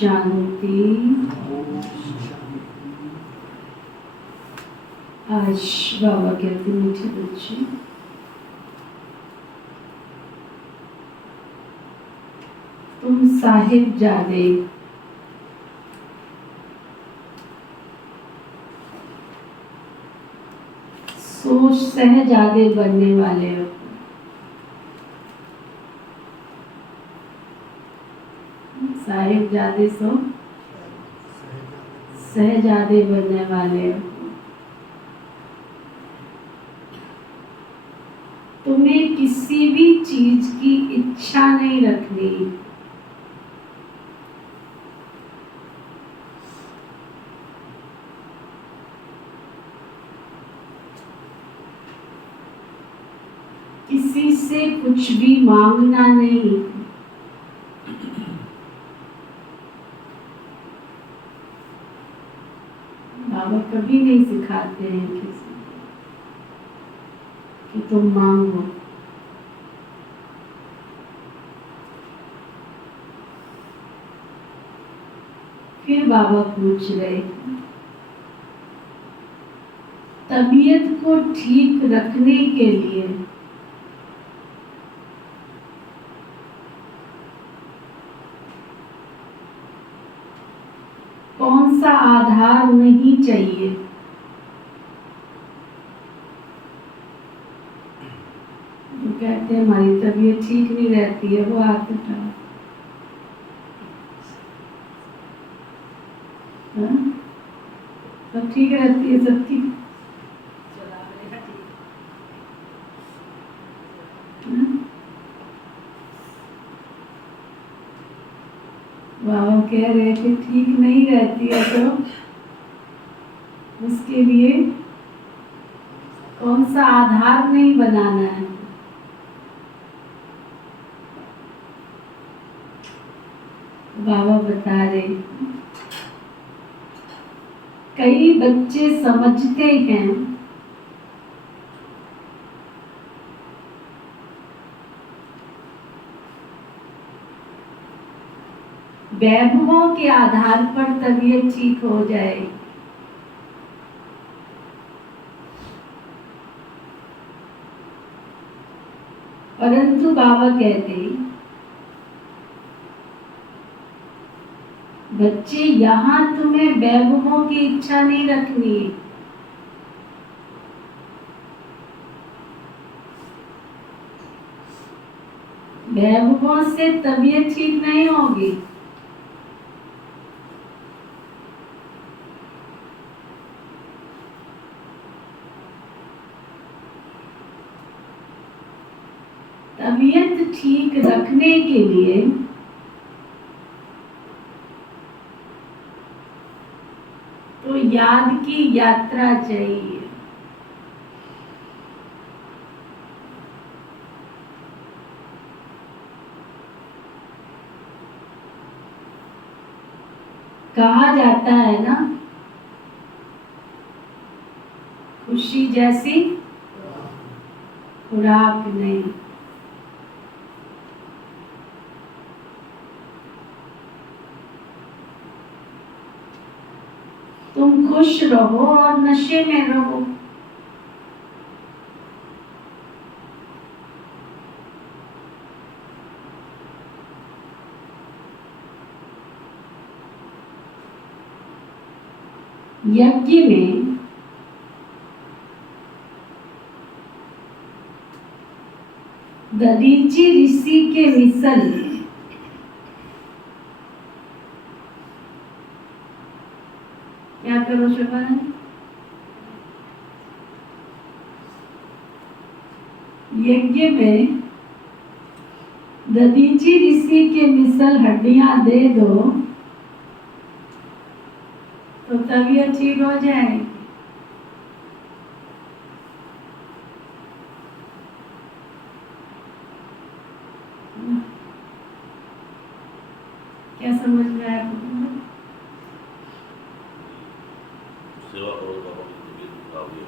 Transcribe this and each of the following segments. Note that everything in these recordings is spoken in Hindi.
शांति। आज बाबा कहते मीठे बच्चे, तुम साहिबजादे सोच सहजादे बनने वाले हो। साहिबजादे सो सहजादे बनने वाले हो। तुम्हें किसी भी चीज की इच्छा नहीं रखनी। किसी से कुछ भी मांगना नहीं। बाबा कभी नहीं सिखाते हैं किसी कि तुम मांगो। फिर बाबा पूछ रहे, तबीयत को ठीक रखने के लिए कौन सा आधार नहीं चाहिए? जो कहते हैं हमारी तबीयत ठीक नहीं रहती है, वो हाथ उठाओ। सब ठीक रहती है, सब ठीक। बाबा कह रहे थे ठीक नहीं रहती है तो उसके लिए कौन सा आधार नहीं बनाना है। बाबा बता रहे, कई बच्चे समझते हैं वैभवों के आधार पर तबीयत ठीक हो जाए, परंतु बाबा कहते बच्चे यहाँ तुम्हें वैभवों की इच्छा नहीं रखनी है। वैभवों से तबीयत ठीक नहीं होगी। तबीयत ठीक रखने के लिए तो याद की यात्रा चाहिए। कहा जाता है ना, खुशी जैसी खुराक नहीं। तुम खुश रहो और नशे में रहो। यज्ञ में दधीची ऋषि के मिसल क्या करो शबान, यज्ञ में दधीची ऋषि के मिसल हड्डियां दे दो तो तबीयत ठीक हो जाएगी। क्या समझ में आया? सेवा करो बाबा की तबीयत खराब है।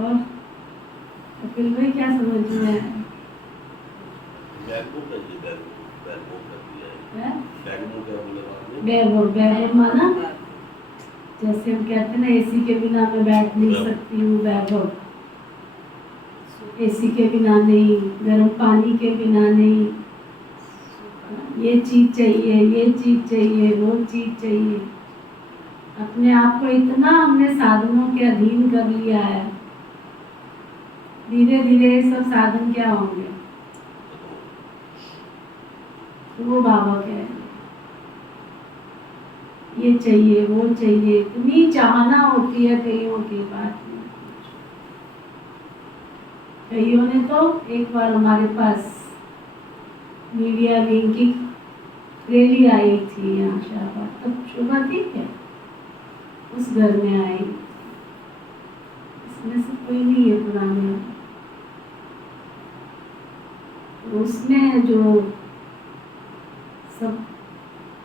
और कपिल भाई क्या समझ में आया? बैकबोन कर दिया, बैकबोन कर दिया है। बैकबोन क्या बोले आपने? बैकबोन माना जैसे हम कहते हैं ना, एसी के बिना मैं बैठ नहीं सकती हूँ, वैभव। एसी के बिना नहीं, गर्म पानी के बिना नहीं, ये चीज चाहिए, ये चीज चाहिए, वो चीज चाहिए। अपने आप को इतना हमने साधनों के अधीन कर लिया है, धीरे धीरे ये सब साधन क्या होंगे? तो वो बाबा कह रहे ये चाहिए, वो चाहिए, इतनी चाहना होती है कईयों की बात में। कईयों ने तो एक बार हमारे पास मीडिया विंग की रैली आई थी यहाँ शाहबाद, तब शोभा थी क्या, उस घर में आई, इसमें से कोई नहीं है में जो सब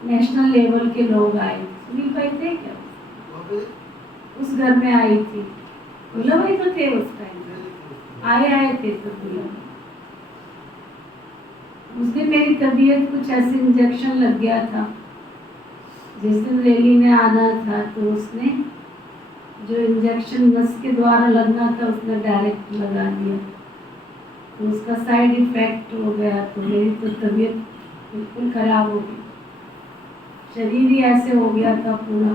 नेशनल लेवल के लोग आए, सुनील भाई थे क्या? उस घर में आई थी, भोला भाई तो थे उस टाइम, आए थे तो भोला भाई। उस दिन मेरी तबीयत कुछ ऐसे इंजेक्शन लग गया था, जिस दिन रैली में आना था, तो उसने जो इंजेक्शन नस के द्वारा लगना था उसने डायरेक्ट लगा दिया, तो उसका साइड इफेक्ट हो गया। तो मेरी तो तबीयत बिल्कुल खराब हो गई, शरीर ही ऐसे हो गया था पूरा,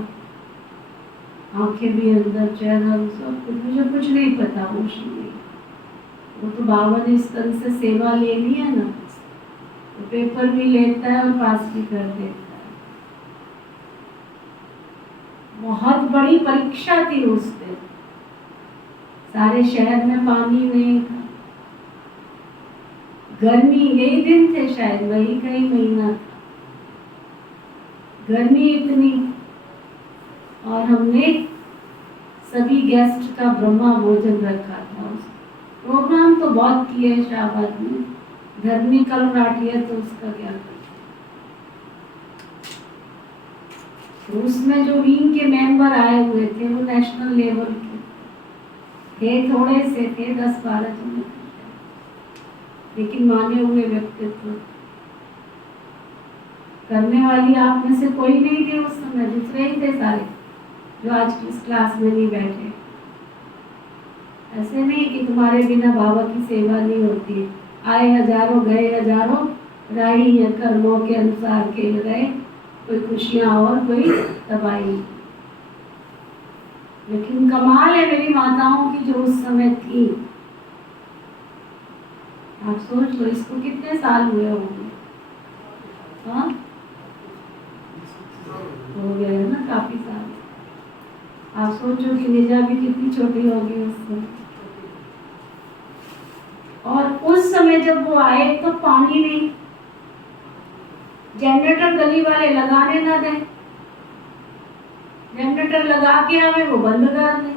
आंखें भी अंदर, चेहरा सब कुछ, मुझे कुछ नहीं पता, होश नहीं। वो तो बाबा ने इस तरह से सेवा ले ली है ना, तो पेपर भी लेता है और पास भी कर देता है। बहुत बड़ी परीक्षा थी उस दिन, सारे शहर में पानी नहीं था, गर्मी, यही दिन थे शायद, मई का ही महीना था, गर्मी इतनी, और हमने सभी गेस्ट का ब्रह्मा भोजन रखा था। उस प्रोग्राम तो बहुत किए शाहबाद में, धर्मी कल राठी है तो उसका क्या कर। तो उसमें जो विंग के मेंबर आए हुए थे वो नेशनल लेवल के थे, थोड़े से थे, 10-12 जन, लेकिन माने हुए व्यक्तित्व। करने वाली आप में से कोई नहीं थे उस समय, दूसरे ही थे सारे जो आज इस क्लास में नहीं बैठे। ऐसे नहीं कि तुम्हारे बिना बाबा की सेवा नहीं होती है, आए हजारों गए हजारों, राही या कर्मों के अनुसार खेल गए, कोई खुशियां और कोई तबाही। लेकिन कमाल है मेरी माताओं की जो उस समय थी, आप सोच लो इसको कितने साल हुए होंगे, हाँ हो गए ना काफी साल। आप सोचो कि निजा भी कितनी छोटी होगी उस समय, और उस समय जब वो आए तो पानी नहीं, जनरेटर गली वाले लगाने ना दें, जनरेटर लगा के हमें वो बंद कर दें,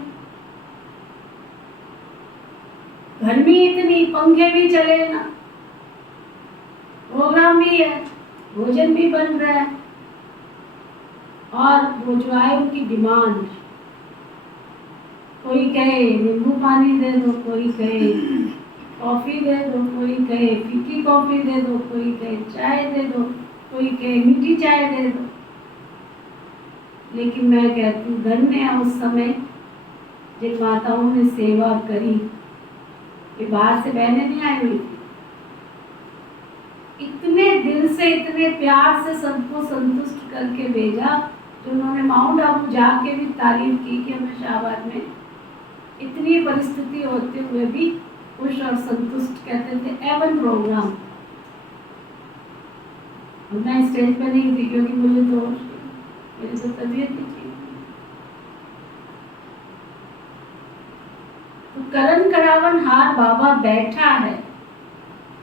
गर्मी इतनी, पंखे भी चले ना, प्रोग्राम भी है, भोजन भी बन रहा है, और वो जो आए उनकी डिमांड, कोई कहे नींबू पानी दे दो, कोई कहे कॉफी दे दो, कोई कहे फीकी कॉफी दे दो, कोई कहे चाय दे दो, कोई कहे मीठी चाय दे दो। लेकिन मैं कहती हूँ धन्य है उस समय जिन माताओं ने सेवा करी, ये बाहर से बहनें नहीं आई हुई थी, इतने दिल से, इतने प्यार से सबको संतुष्ट करके भेजा, जो उन्होंने माउंट आबू जाके भी तारीफ की कि हमें शाहबाद में इतनी परिस्थिति होते हुए भी खुश और संतुष्ट, कहते थे एवन प्रोग्राम। मैं स्टेज पे नहीं थी क्योंकि मुझे तो मेरी तो तबीयत नहीं थी। तो करण करावन हार बाबा बैठा है,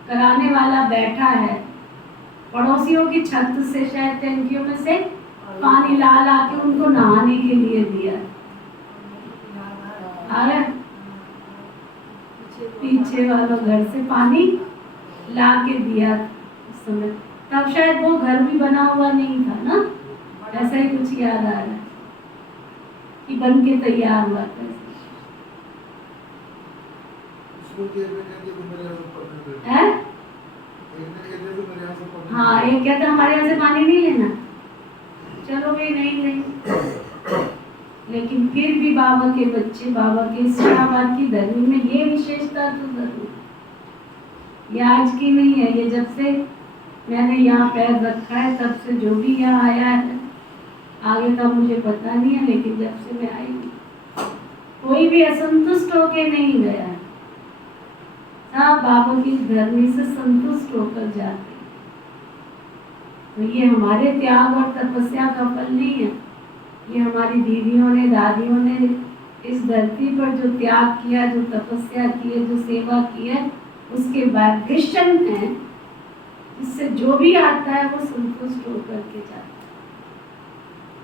कराने वाला बैठा है, पड़ोसियों की छत से शायद टैंकियों में से पानी ला ला के उनको नहाने के लिए दिया, पीछे वालों घर से पानी ला के दिया उस समय। तब शायद वो घर भी बना हुआ नहीं था ना, ऐसा ही कुछ याद आ रहा है कि बन के तैयार हुआ था। हाँ, एक कहता हमारे यहाँ से पानी नहीं लेना, चलो भाई नहीं लेंगे। लेकिन फिर भी बाबा के बच्चे, बाबा के शाहबाद की धर्मी में ये विशेषता तो जरूर, ये आज की नहीं है, ये जब से मैंने यहाँ पैर रखा है तब से जो भी यहाँ आया है, आगे का मुझे पता नहीं है, लेकिन जब से मैं आई हूँ कोई भी असंतुष्ट होके नहीं गया, सब बाबा की धर्मी से संतुष्ट होकर जाते। तो ये हमारे त्याग और तपस्या का फल नहीं है, ये हमारी दीदियों ने, दादियों ने इस धरती पर जो त्याग किया, जो तपस्या की है, जो सेवा की है, उसके वाइब्रेशन है, इससे जो भी आता है वो संतुष्ट होकर के जाता है।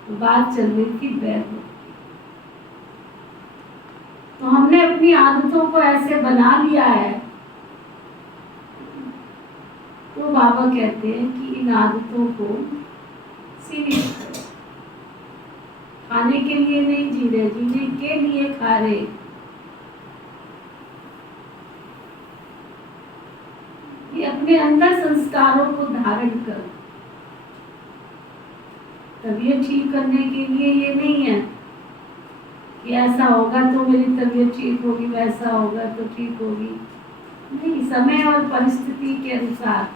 तो बात चल रही थी बैठ, तो हमने अपनी आदतों को ऐसे बना लिया है, तो बाबा कहते हैं कि इन आदतों को सीमित करो। खाने के लिए नहीं जी रहे, जीने के लिए खा रहे। ये अपने अंदर संस्कारों को धारण करो। तबीयत ठीक करने के लिए ये नहीं है कि ऐसा होगा तो मेरी तबीयत ठीक होगी, वैसा होगा तो ठीक होगी। नहीं, समय और परिस्थिति के अनुसार।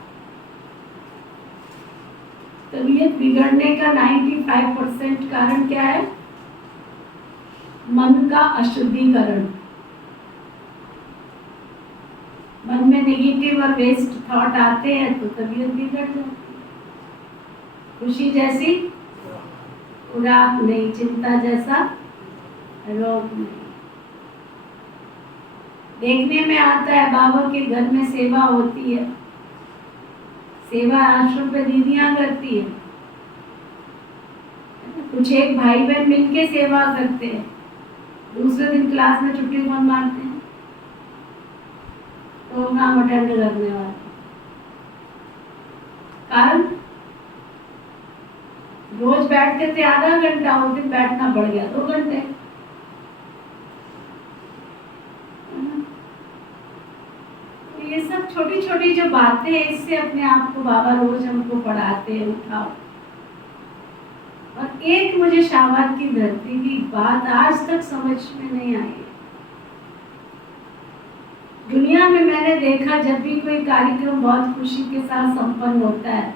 तबीयत बिगड़ने का 95% कारण क्या है? मन का अशुद्धिकरण। मन में नेगेटिव और वेस्ट थॉट आते हैं तो तबीयत बिगड़ जाती है। खुशी जैसी खुराक नहीं, चिंता जैसा रोग नहीं। देखने में आता है बाबा के घर में सेवा होती है, सेवा आश्रम पे दीदियां करती है, कुछ एक भाई बहन मिलके सेवा करते हैं, दूसरे दिन क्लास में छुट्टी कौन मारते हैं? प्रोग्राम अटेंड करने वाले। कारण रोज बैठते थे आधा घंटा, उस दिन बैठना पड़ गया 2 घंटे। तो ये सब छोटी छोटी जो बातें हैं, इससे अपने आप को बाबा रोज हमको पढ़ाते हैं, उठाओ। और एक मुझे शाबाद की धरती की बात आज तक समझ में नहीं आई। दुनिया में मैंने देखा जब भी कोई कार्यक्रम बहुत खुशी के साथ संपन्न होता है,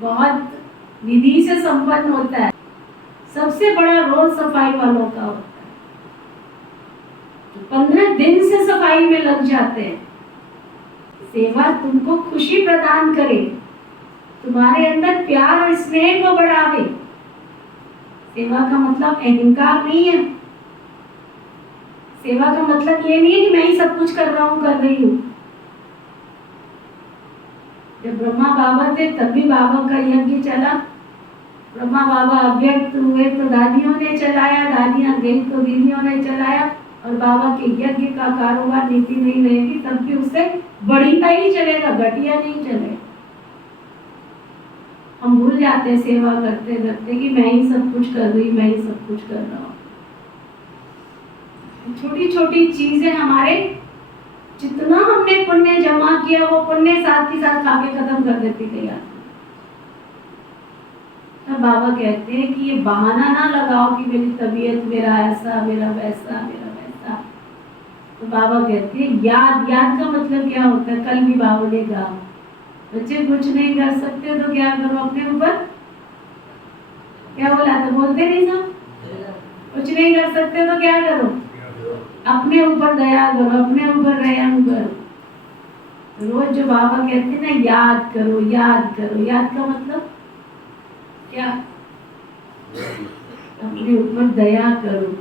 बहुत विधि से संपन्न होता है, सबसे बड़ा रोल सफाई वालों का होता है। 15 दिन से सफाई में लग जाते हैं। सेवा तुमको खुशी प्रदान करे, तुम्हारे अंदर प्यार और स्नेह को बढ़ावे। सेवा का मतलब अहंकार नहीं है। सेवा का मतलब ये नहीं है कि मैं ही सब कुछ कर रहा हूँ, कर रही हूँ। जब ब्रह्मा बाबा थे तब भी बाबा का यज्ञ चला। ब्रह्मा बाबा अव्यक्त हुए तो दादियों ने चलाया, दादियां गई तो दीदियों ने चलाया, और बाबा के यज्ञ का कारोबार नीति नहीं रहेगी तब भी उससे बढ़िया ही चलेगा, घटिया नहीं चलेगा। हम भूल जाते हैं सेवा करते करते कि मैं ही सब कुछ कर रही, मैं ही सब कुछ कर रहा हूँ। छोटी छोटी चीजें हमारे, जितना हमने पुण्य जमा किया वो पुण्य साथ ही साथ खाके खत्म कर देती गई। तब बाबा कहते हैं कि ये बहाना ना लगाओ कि मेरी तबीयत, मेरा ऐसा, मेरा वैसा, मेरा वैसा। तो बाबा कहते हैं याद। याद का मतलब क्या होता है? कल भी बाबा ने कहा बच्चे कुछ नहीं कर सकते तो क्या करो, अपने ऊपर क्या बोला था? बोलते नहीं सब? कुछ नहीं कर सकते तो क्या करो? अपने ऊपर दया करो, अपने ऊपर रहम करो। रोज जो बाबा कहते हैं ना, याद करो, याद करो। याद का मतलब क्या? अपने ऊपर दया करो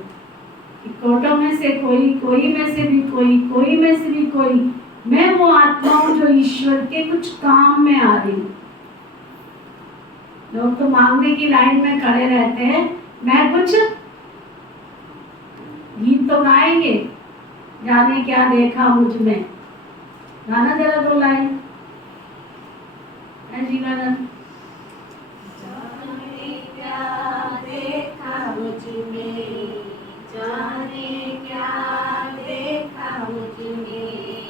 कि कोटों में से कोई, कोई में से भी कोई, कोई में से भी कोई, मैं वो आत्मा हूँ जो ईश्वर के कुछ काम में आ रही हूँ। लोग तो मांगने की लाइन में खड़े रहते हैं, मैं कुछ गीत तो गाएंगे, जाने क्या देखा मुझ में। गाना जरा 2 लाइन है जीवानंद। जाने क्या देखा मुझ में, जाने क्या देखा मुझ में,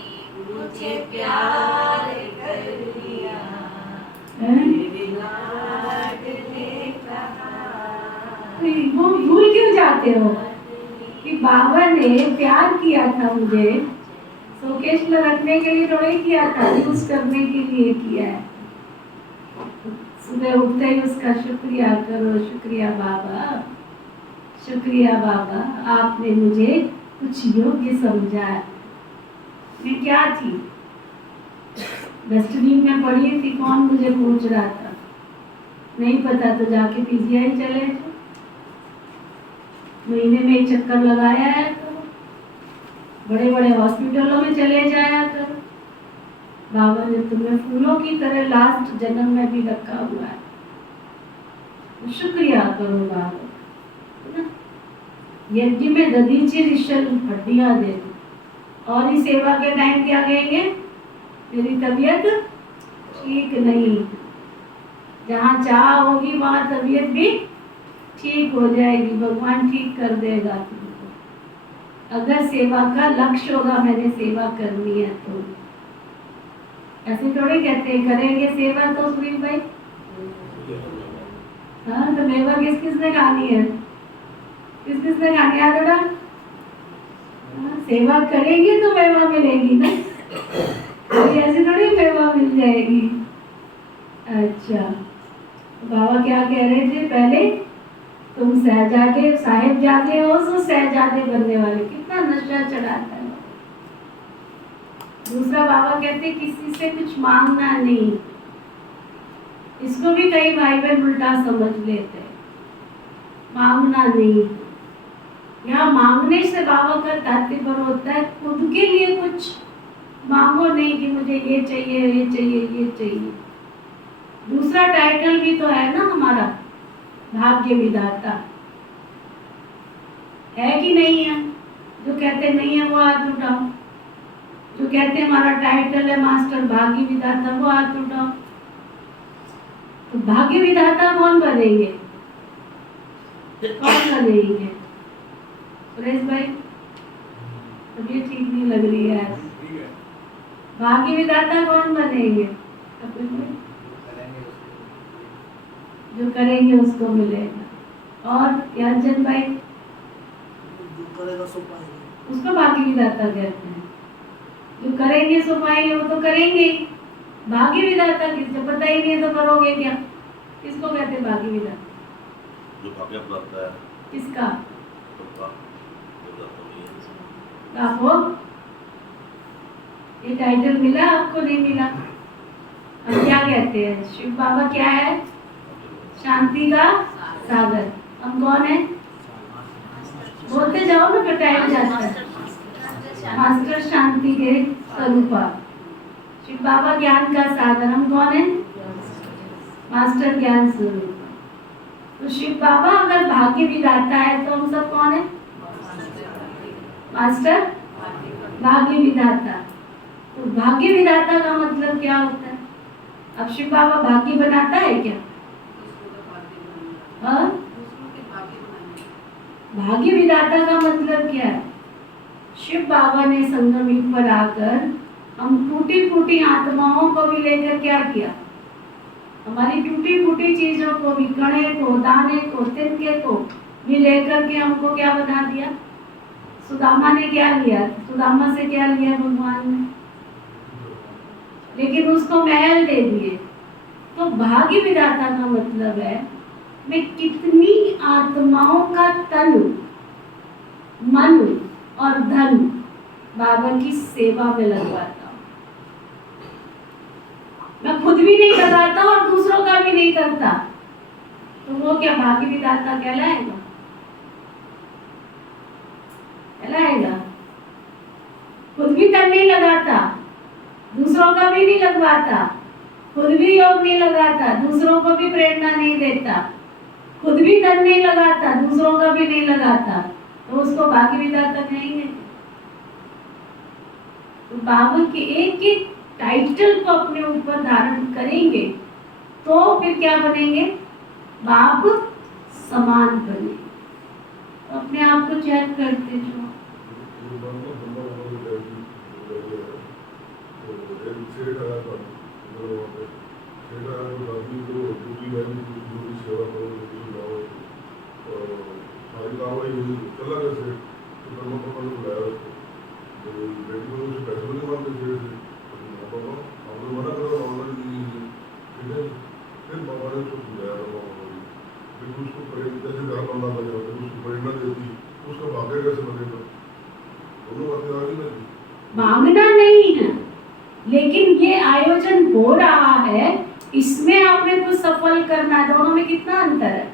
मुझे प्यार कर लिया मेरे लाडले कहा। वो भूल क्यों जाते हो कि बाबा ने प्यार किया था मुझे, शोकेश में रखने के लिए थोड़ी किया था, यूज करने के लिए किया है। सुबह उठते ही उसका शुक्रिया करो, शुक्रिया बाबा, शुक्रिया बाबा, आपने मुझे कुछ योग्य समझा। मैं क्या थी? डस्टबिन में पड़ी थी, कौन मुझे पूछ रहा था? नहीं पता तो जाके पीजीआई चले जाओ, महीने में 1 चक्कर लगाया है तो बड़े बड़े हॉस्पिटलों में चले जाया करो। बाबा ने तुम्हें फूलों की तरह लास्ट जन्म में भी रखा हुआ है, तो शुक्रिया करो बाबा। यज्ञ में दधीची ऋषल हड्डियां दे दो, और इस सेवा के टाइम क्या कहेंगे? मेरी तबीयत ठीक नहीं। जहाँ चाह होगी वहाँ तबीयत भी ठीक हो जाएगी, भगवान ठीक कर देगा तुमको। अगर सेवा का लक्ष्य होगा मैंने सेवा करनी है तो। ऐसे थोड़ी कहते हैं करेंगे सेवा तो सुनील भाई, हाँ तो मेवा किस किस ने खानी है? किस किस ने खानी है बेटा? सेवा करेंगे तो मेवा मिलेगी ना, कोई ऐसी थोड़ी मेवा मिल जाएगी। अच्छा, बाबा क्या कह रहे थे? पहले तुम सहजादे साहिबजादे हो तो सहजादे बनने वाले, कितना नशा चढ़ाता है। दूसरा बाबा कहते किसी से कुछ मांगना नहीं। इसको भी कई भाई बहन उल्टा समझ लेते हैं, मांगना नहीं। यहाँ मांगने से बाबा का तात्पर्य होता है खुद के लिए कुछ मांगो नहीं कि मुझे ये चाहिए ये चाहिए ये चाहिए। दूसरा टाइटल भी तो है ना हमारा, भाग्य विधाता, है कि नहीं है? जो कहते नहीं है वो हाथ उठाओ। जो कहते हमारा टाइटल है मास्टर भाग्य विधाता, वो हाथ उठाओ। तो भाग्य विधाता कौन बनेंगे? कौन बनेंगे? सुरेश भाई तबीयत ठीक नहीं लग रही है आज। भाग्य विधाता कौन बनेंगे? जो करेंगे उसको मिलेगा। और याजन भाई उसको भाग्य विधाता कहते हैं। जो करेंगे सो पाएंगे, वो तो करेंगे ही। भाग्य विधाता किसको पता ही नहीं तो करोगे क्या? किसको कहते हैं भाग्य विधाता? जो भाग्य प्राप्त है किसका? सबका। आपको ये टाइटल मिला, आपको नहीं मिला? अब क्या कहते हैं? शिव बाबा क्या है? शांति का सागर। हम कौन है? बोलते जाओ ना, फिर टाइम जाता है। मास्टर शांति के स्वरूपा। शिव बाबा ज्ञान का सागर। हम कौन है? मास्टर ज्ञान स्वरूप। तो शिव बाबा अगर भाग्य विधाता है तो हम सब कौन है? मास्टर भाग्य विधाता। तो भाग्य विधाता का मतलब क्या होता है? अब शिव बाबा भाग्य बनाता है क्या? हाँ, भाग्य विधाता का मतलब क्या है? शिव बाबा ने संगम युग पर आकर हम टूटी फूटी आत्माओं को भी लेकर क्या किया? हमारी टूटी फूटी चीजों को भी, कणे को, दाने को, तिनके को भी लेकर के हमको क्या बना दिया? सुदामा ने क्या लिया? सुदामा से क्या लिया भगवान ने? लेकिन उसको महल दे दिए। तो भाग्य विधाता का मतलब है मैं कितनी आत्माओं का तन, मन और धन बाबा की सेवा में लगवाता हूँ। मैं खुद भी नहीं लगाता और दूसरों का भी नहीं करता, तो वो क्या भाग्य विधाता कहलाएगा? कहलाएगा? खुद भी तन नहीं लगाता, दूसरों का भी नहीं लगवाता, खुद भी योग नहीं लगाता, दूसरों को भी प्रेरणा नहीं देता, खुद भी तन नहीं लगाता, दूसरों का भी नहीं लगाता, तो उसको भाग्य विधाता कहेंगे? तो बाबा के एक एक टाइटल को अपने ऊपर धारण करेंगे तो फिर क्या बनेंगे? बाप समान बनेंगे। तो अपने आप को चेक करते जो मांगना नहीं है, लेकिन ये आयोजन हो रहा है, इसमें आपने कुछ सफल करना है। दोनों में कितना अंतर है?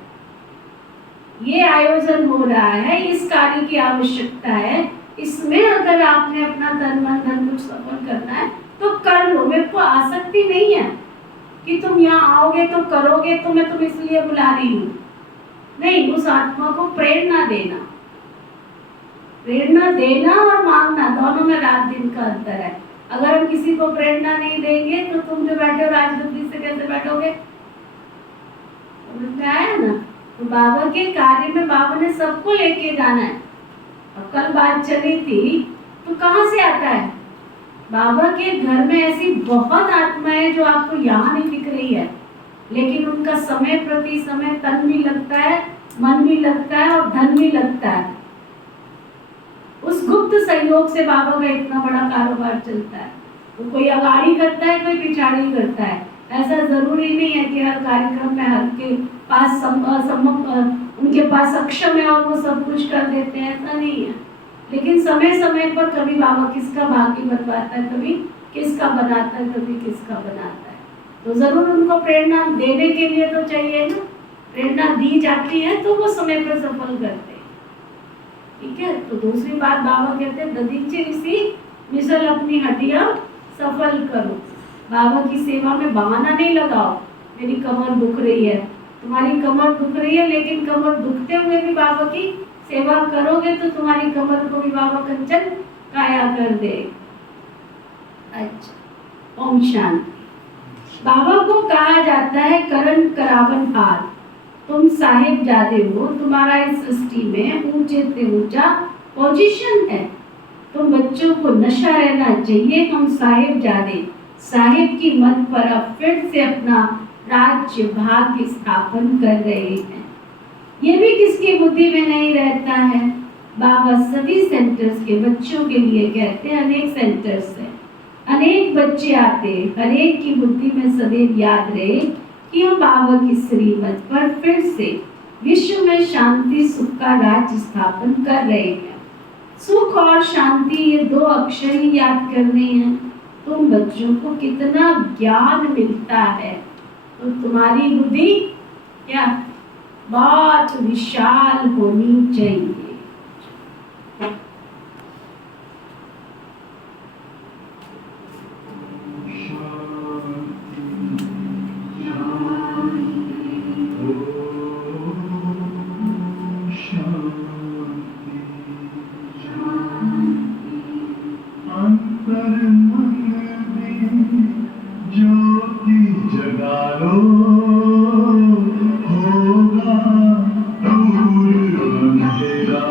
ये आयोजन हो रहा है, इस कार्य की आवश्यकता है, इसमें अगर आपने अपना तन मन धन कुछ सफल करना है तो कर लो। मेरे को आसक्ति नहीं है कि तुम यहाँ आओगे तो करोगे तो मैं तुम इसलिए बुला रही हूँ, नहीं। उस आत्मा को प्रेरणा देना, प्रेरणा देना और मांगना दोनों में रात दिन का अंतर है। अगर हम किसी को प्रेरणा नहीं देंगे तो तुम जो बैठे हो राजगद्दी से कैसे बैठोगे? समझ में आया ना? तो बाबा के कार्य में बाबा ने सबको लेके जाना है। अब कल बात चली थी तो कहाँ से आता है? बाबा के घर में ऐसी बहुत आत्माएं जो आपको यहाँ नहीं दिख रही है, लेकिन उनका समय प्रति समय तन भी लगता है, मन भी लगता है और धन भी लगता है। उस गुप्त सहयोग से बाबा का इतना बड़ा कारोबार चलता है। तो कोई अगाड़ी करता है, कोई पिछाड़ी करता है। ऐसा जरूरी नहीं है कि हर कार्यक्रम में हर के पास उनके पास सक्षम है और वो सब कुछ कर देते हैं, ऐसा नहीं है। लेकिन समय समय पर कभी बाबा किसका भाग्य बनवाता है, कभी किसका बनाता है, कभी किसका बनाता है। तो जरूर उनको प्रेरणा देने के लिए तो चाहिए ना, प्रेरणा दी जाती है तो वो समय पर सफल करते हैं। ठीक है। तो दूसरी बात बाबा कहते हैं ददीचे इसी मिसल अपनी हड्डियां सफल करो। बाबा की सेवा में बहाना नहीं लगाओ, मेरी कमर दुख रही है। तुम्हारी कमर दुख रही है, लेकिन कमर दुखते हुए भी बाबा की सेवा करोगे तो तुम्हारी कमर को भी बाबा कंचन काया कर दे। अच्छा, ओम शांति। बाबा को कहा जाता है करण करावन हार। तुम साहिबजादे हो, तुम्हारा इस सृष्टि में ऊंचे से ऊंचा पोजीशन है। तुम बच्चों को नशा रहना चाहिए, हम साहिबजादे साहिब की मत पर अब फिर से अपना राज्य भाग्य स्थापन कर रहे हैं। ये भी किसकी बुद्धि में नहीं रहता है? बाबा सभी सेंटर्स के बच्चों के लिए कहते हैं, अनेक सेंटर्स है, अनेक बच्चे आते, हर एक की बुद्धि में सदैव याद रहे कि हम बाबा की श्रीमत पर फिर से विश्व में शांति सुख का राज्य स्थापन कर रहे हैं। सुख और शांति ये दो अक्षर ही याद करने हैं। तुम बच्चों को कितना ज्ञान मिलता है, तो तुम्हारी बुद्धि क्या बहुत विशाल होनी चाहिए। होगा दूर अंधेरा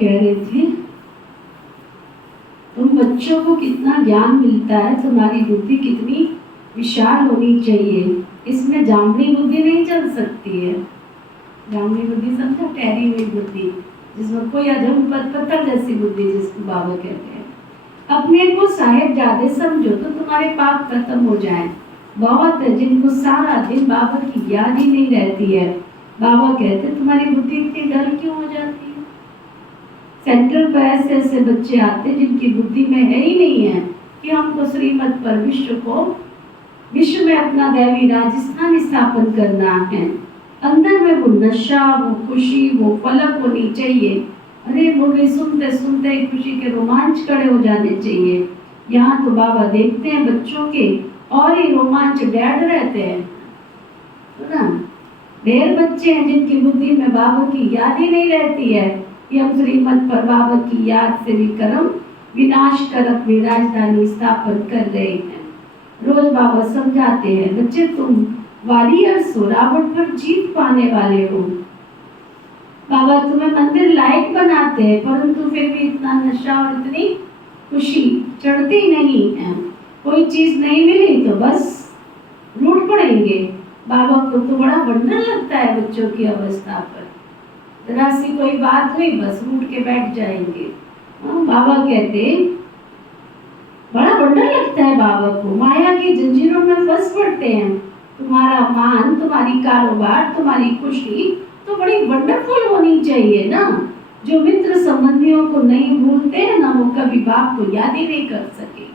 कह रहे थे, तुम बच्चों को कितना ज्ञान मिलता है, तुम्हारी बुद्धि कितनी विशाल होनी चाहिए, इसमें जामनी बुद्धि नहीं चल सकती है। जामनी बुद्धि समझा, ठहरी हुई बुद्धि, जिसमें कोई अधम पत्थर जैसी बुद्धि, जिसको बाबा कहते हैं। अपने को साहिबजादे समझो तो तुम्हारे पाप खत्म हो जाए। बहुत है जिनको सारा दिन बाबा की याद ही नहीं रहती है। बाबा कहते तुम्हारी बुद्धि इतनी डल क्यों हो जाती है। सेंटर पर ऐसे ऐसे बच्चे आते जिनकी बुद्धि में है ही नहीं है कि हमको श्रीमत पर विश्व में अपना दैवी राजस्थान स्थापन करना है। अंदर में वो नशा, वो खुशी, वो फलक होनी चाहिए। अरे मुरली सुनते सुनते ही खुशी के रोमांच खड़े हो जाने चाहिए। यहाँ तो बाबा देखते हैं बच्चों के और ही रोमांच डैड रहते हैं ना। ढेर बच्चे हैं जिनकी बुद्धि में बाबा की याद ही नहीं रहती है कि हम श्रीमत पर बाबा की याद से विक्रम विनाश कर अपनी राजधानी स्थापन कर रहे हैं। रोज बाबा समझाते हैं, बच्चे तुम वॉरियर्स हो, रावण पर जीत पाने वाले हो। बाबा तुम्हें मंदिर लायक बनाते हैं, परंतु फिर भी इतना नशा और इतनी खुशी चढ़ती नहीं है। कोई चीज नहीं मिली तो बस रूठ पड़ेंगे। बाबा को तो बड़ा वंडर लगता है बच्चों की अवस्था पर। जरा सी कोई बात हुई बस रूठ के बैठ जाएंगे। बाबा कहते बड़ा वंडर लगता है बाबा को, माया की जंजीरों में फंस पड़ते हैं। तुम्हारा मान, तुम्हारी कारोबार, तुम्हारी खुशी तो बड़ी वंडरफुल होनी चाहिए ना। जो मित्र संबंधियों को नहीं भूलते हैं ना, वो कभी बाप को याद ही नहीं कर सकेंगे।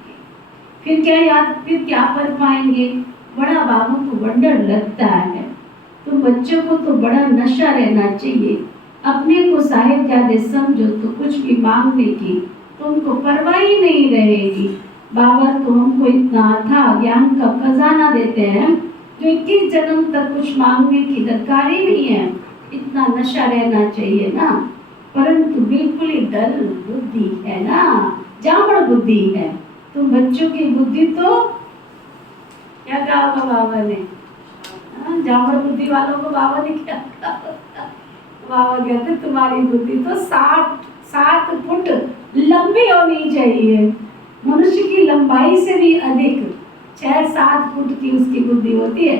फिर क्या कर पाएंगे। बड़ा बाबू को वंडर लगता है। तो बच्चों को तो बड़ा नशा रहना चाहिए। अपने को साहिबजादे समझो तो कुछ भी मांगने की तुमको परवाह ही नहीं रहेगी। बाबा तो हमको इतना अथाह ज्ञान का खजाना देते हैं जो 21 जन्म तक कुछ मांगने की दरकार ही नहीं है। इतना नशा रहना चाहिए ना। परंतु बिल्कुल ही डल बुद्धि है ना, जामड़ बुद्धि है। तो बच्चों की बुद्धि तो क्या कहा होगा बाबा ने, जामड़ बुद्धि वालों को बाबा ने क्या कहा। बाबा कहते तुम्हारी बुद्धि तो 7 फुट लंबी होनी चाहिए। मनुष्य की लंबाई से भी अधिक 6-7 फुट की उसकी बुद्धि होती है।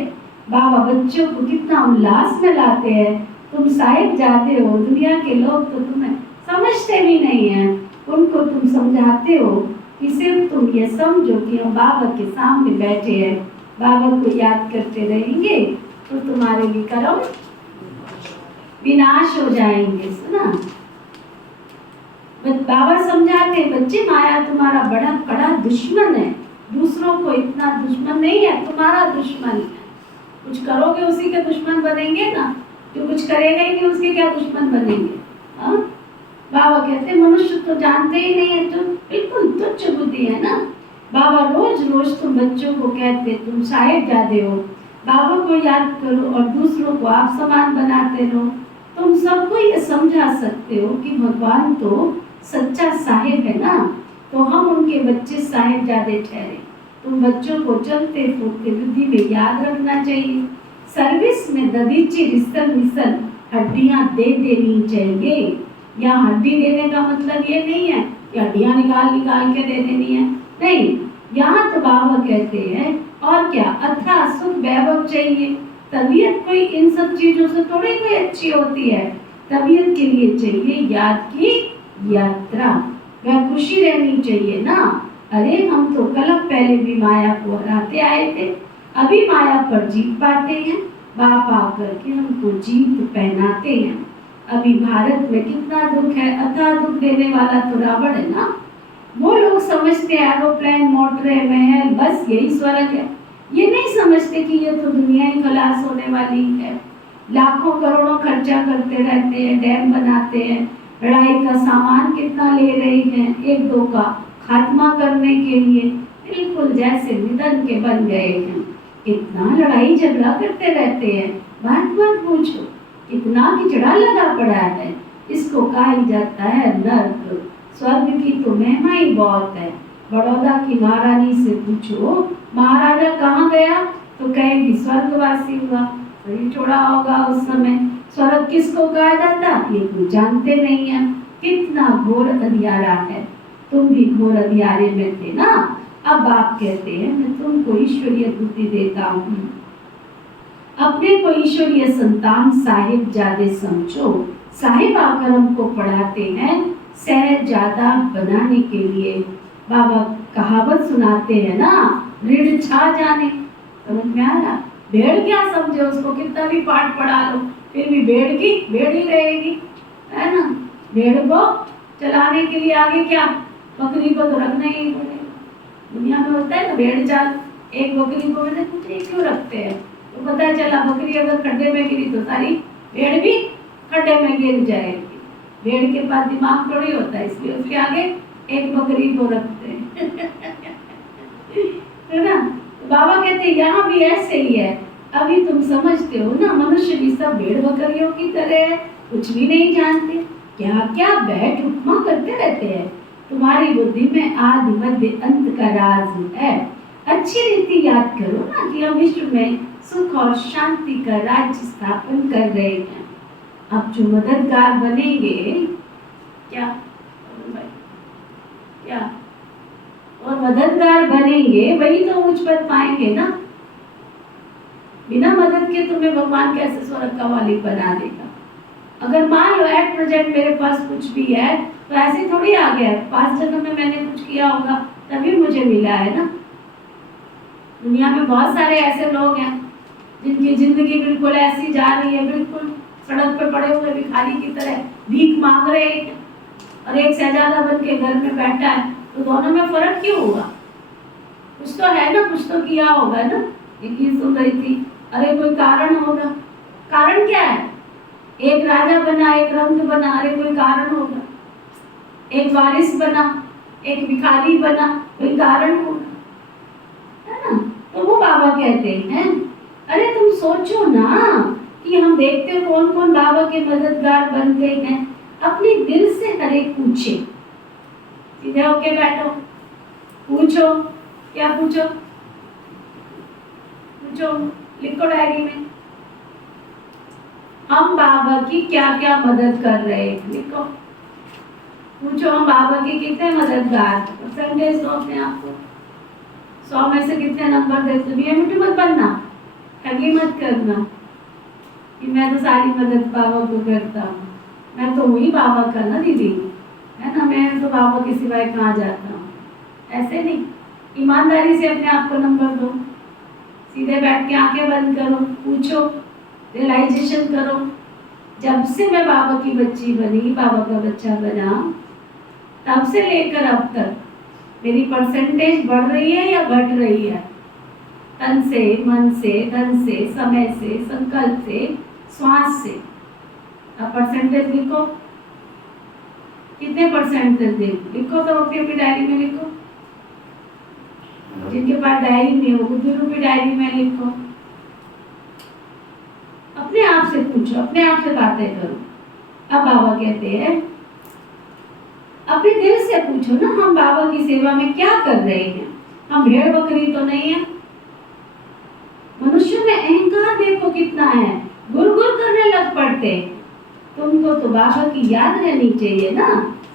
बाबा बच्चों को कितना उल्लास में लाते हैं। तुम साहिबजादे हो, दुनिया के लोग तो तुम्हें समझते भी नहीं है। उनको तुम समझाते हो कि सिर्फ तुम ये समझो कि हम बाबा के सामने बैठे हैं, बाबा को याद करते रहेंगे तो तुम्हारे विक्रम विनाश हो जाएंगे। सुना, बाबा समझाते बच्चे माया तुम्हारा बड़ा कड़ा दुश्मन है। दूसरों को इतना दुश्मन नहीं है, तुम्हारा दुश्मन है। कुछ करोगे उसी के दुश्मन बनेंगे ना, जो कुछ करेगा ही नहीं उसके क्या दुश्मन बनेंगे। हाँ, बाबा कहते मनुष्य तो जानते ही नहीं है, तो बिल्कुल तुच्छ बुद्धि है ना। बाबा रोज रोज तुम बच्चों को कहते तुम साहिबजादे हो, बाबा को याद करो और दूसरों को आप समान बनाते रहो। तुम सबको ये समझा सकते हो कि भगवान तो सच्चा साहिब है ना, तो हम उनके बच्चे साहिबजादे ठहरे। तुम बच्चों को चलते फूटते बुद्धि में याद रखना चाहिए। सर्विस में ददीची रिसल मिसल हड्डियां दे देनी चाहिए। यहाँ हड्डी देने का मतलब ये नहीं है कि हड्डियां निकाल के दे देनी है, नहीं। यहाँ तो बाबा कहते हैं और क्या, अथाह सुख वैभव चाहिए। तबीयत कोई इन सब चीजों से थोड़ी कोई अच्छी होती है। तबीयत के लिए चाहिए याद की यात्रा, वह खुशी रहनी चाहिए ना। अरे हम तो कलप पहले भी माया को हराते आए थे, अभी माया पर जीत पाते हैं। बाप आकर के हमको जीत पहनाते हैं। अभी भारत में कितना दुख है, अथाह दुख देने वाला तो रावण है ना। वो लोग समझते हैं एरोप्लेन, मोटरें, महल बस यही स्वर्ग है। ये नहीं समझते कि ये तो दुनिया ही खलास होने वाली है। लाखों करोड़ों खर्चा करते रहते हैं, डैम बनाते हैं, लड़ाई का सामान कितना ले रहे हैं, 1-2 का खात्मा करने के लिए, बिल्कुल जैसे निधन के बन गए हैं। कितना लड़ाई झगड़ा करते रहते हैं, बात मत पूछो, कितना किचड़ा लगा पड़ा है। इसको कहा जाता है नर्क। स्वर्ग की तो महिमा ही बहुत है। बड़ौदा की महारानी से पूछो महाराजा कहाँ गया, तो कहेगी स्वर्गवासी हुआ। शरीर छोड़ा होगा उस समय। स्वर्ग किसको कहा जाता ये कोई जानते नहीं है। कितना घोर अंधियारा है, तुम भी घोर अंधियारे में थे ना। अब बाप कहते हैं मैं तुमको ईश्वरीय बुद्धि देता हूँ, अपने को ईश्वरीय संतान साहिब जादे समझो। साहिब आकर हमको पढ़ाते हैं सहजादा बनाने के लिए। बाबा कहावत सुनाते हैं ना, ऋण छा जाने, समझ में आ रहा? भेड़ क्या समझे, उसको कितना भी पाठ पढ़ा लो फिर भी भेड़ की भेड़ ही रहेगी, है ना। भेड़ को चलाने के लिए आगे क्या, बकरी को तो रखना ही पड़ेगा। दुनिया में होता है ना भेड़ चाल, एक बकरी को मैंने कुछ क्यों रखते हैं, तो पता चला बकरी अगर खड्डे में गिरी तो सारी भेड़ भी खड्डे में गिर जाएगी। भेड़ के पास दिमाग थोड़ी होता है, इसलिए उसके आगे एक बकरी को रखते हैं है ना। बाबा कहते हैं यहाँ भी ऐसे ही है। अभी तुम समझते हो ना, मनुष्य भी सब भेड़ बकरियों की तरह है, कुछ भी नहीं जानते, क्या क्या बैठ उपमा करते रहते हैं। तुम्हारी बुद्धि में आदि मध्य अंत का राज है। अच्छी रीति याद करो ना कि हम विश्व में सुख और शांति का राज्य स्थापन कर रहे हैं। अब जो मददगार बनेंगे क्या क्या और मददगार बनेंगे वही तो उच्च पद पाएंगे ना। बिना मदद के तुम्हें भगवान कैसे स्वर्ग का मालिक बना देगा। अगर मान लो एट प्रेजेंट मेरे पास कुछ भी है तो ऐसे थोड़ी आ गया, 5 जन्म में मैंने कुछ किया होगा तभी मुझे मिला है ना। दुनिया में बहुत सारे ऐसे लोग हैं जिनकी जिंदगी बिल्कुल ऐसी जा रही है, बिल्कुल सड़क पे पड़े हुए भिखारी की तरह भीख मांग रहे हैं, और एक शहजादा बन के घर में बैठा है। तो दोनों में फर्क क्यों हुआ? कुछ तो है ना, कुछ तो किया होगा ना। एक ही सुन रही थी, अरे कोई कारण होगा। कारण क्या है? एक राजा बना, एक रंग बना, अरे कोई कारण होगा। एक वारिस बना, एक भिखारी बना, कोई कारण होगा, है ना। तो वो बाबा कहते हैं अरे तुम सोचो ना कि हम देखते हो कौन कौन बाबा के मददगार बनते हैं। अपने दिल से हर एक पूछे, सीधे होके बैठो, पूछो। क्या पूछो? पूछो, लिखो डायरी में, हम बाबा की क्या क्या मदद कर रहे हैं, लिखो। पूछो हम बाबा के कितने मददगार। परसेंटेज दो अपने आप को, 100 में से कितने नंबर देते। ये मिट्टी मत बनना, ठगी मत करना कि मैं तो सारी मदद बाबा को करता हूँ, मैं तो वही बाबा का ना दीदी, है ना, मैं तो बाबा के सिवाय कहाँ जाता हूँ। ऐसे नहीं, ईमानदारी से अपने आप को नंबर दो। सीधे बैठ के आंखें बंद करो, पूछो, रियलाइजेशन करो। जब से मैं बाबा की बच्ची बनी, बाबा का बच्चा बना, तब से लेकर अब तक मेरी परसेंटेज बढ़ रही है या घट रही है? तन से, मन से, धन से, समय से, संकल्प से, श्वास से। अब परसेंटेज लिखो, कितने परसेंट दे लिखो, तो अपनी अपनी डायरी में लिखो। जिनके पास डायरी नहीं हो बुद्धि रूपी डायरी में लिखो। अपने आप से पूछो, अपने आप से बातें करो। अब बाबा कहते हैं अपने दिल से पूछो ना, हम बाबा की सेवा में क्या कर रहे हैं। हम भेड़ बकरी तो नहीं है। मनुष्य में अहंकार देखो कितना है, गुर करने लग पड़ते। तुमको तो बाबा की याद रहनी चाहिए ना,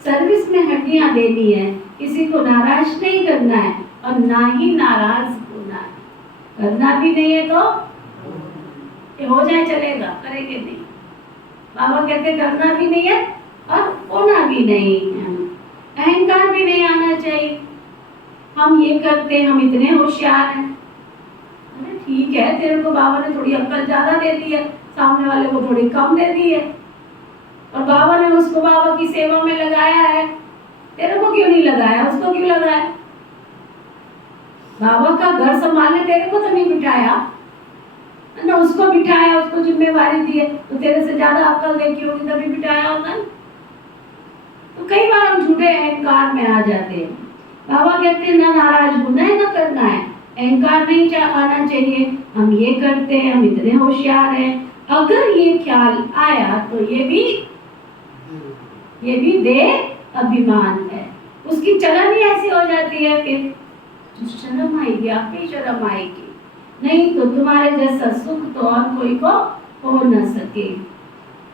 सर्विस में हड्डियां देनी है, किसी को नाराज नहीं करना है और ना ही नाराज होना है। करना भी नहीं है तो हो जाए चलेगा, करेंगे नहीं। बाबा कहते करना भी नहीं है और होना भी नहीं है। अहंकार भी नहीं आना चाहिए। हम ये करते, हम इतने होशियार हैं। अरे ठीक है, तेरे को बाबा ने थोड़ी अक्ल ज्यादा दे दी है, सामने वाले को थोड़ी कम दे दी है, और बाबा ने उसको बाबा की सेवा में लगाया है, तेरे को क्यों नहीं लगाया? उसको क्यों लगाया? बाबा का घर संभालने तेरे को तो नहीं बिठाया ना, उसको बिठाया, उसको जिम्मेवारी दी है, तो तेरे से ज्यादा अक्ल देखी होगी तभी बिठाया होगा। तो कई बार हम झूठे अहंकार में आ जाते हैं। बाबा कहते हैं ना नाराज होना है ना करना है, अहंकार नहीं आना चाहिए। हम ये करते हैं, हम इतने होशियार हैं। अगर ये ख्याल आया तो ये भी दे अभिमान है। उसकी चलन ही ऐसी हो जाती है, फिर शर्म आएगी, आप ही शर्म आएगी। नहीं तो तुम्हारे जैसा सुख तो और कोई को हो न सके।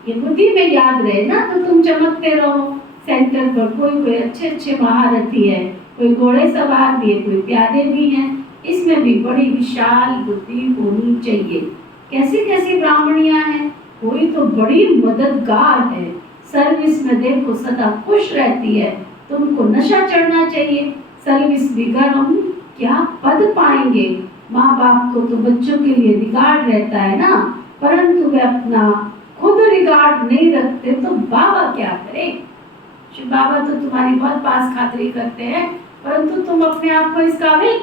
ये बुद्धि में याद रहे ना, तो तुम चमकते रहो, सेंटर पर कोई अच्छे अच्छे महारथी है, कोई घोड़े सवार भी है, कोई प्यादे भी हैं। इसमें भी बड़ी विशाल बुद्धि होनी चाहिए। कैसी कैसी ब्राह्मणियां हैं, कोई तो बड़ी मददगार है, सर्विस में देखो सदा खुश रहती है, तुमको नशा चढ़ना चाहिए। सर्विस बिगड़ हम क्या पद पाएंगे। माँ बाप को तो बच्चों के लिए रिगार्ड रहता है ना, परंतु वे अपना खुद रिगार्ड नहीं रखते तो बाबा क्या करे। शिव बाबा तो तुम्हारी बहुत पास खातरी करते हैं, परंतु तुम अपने आप को इस काबिल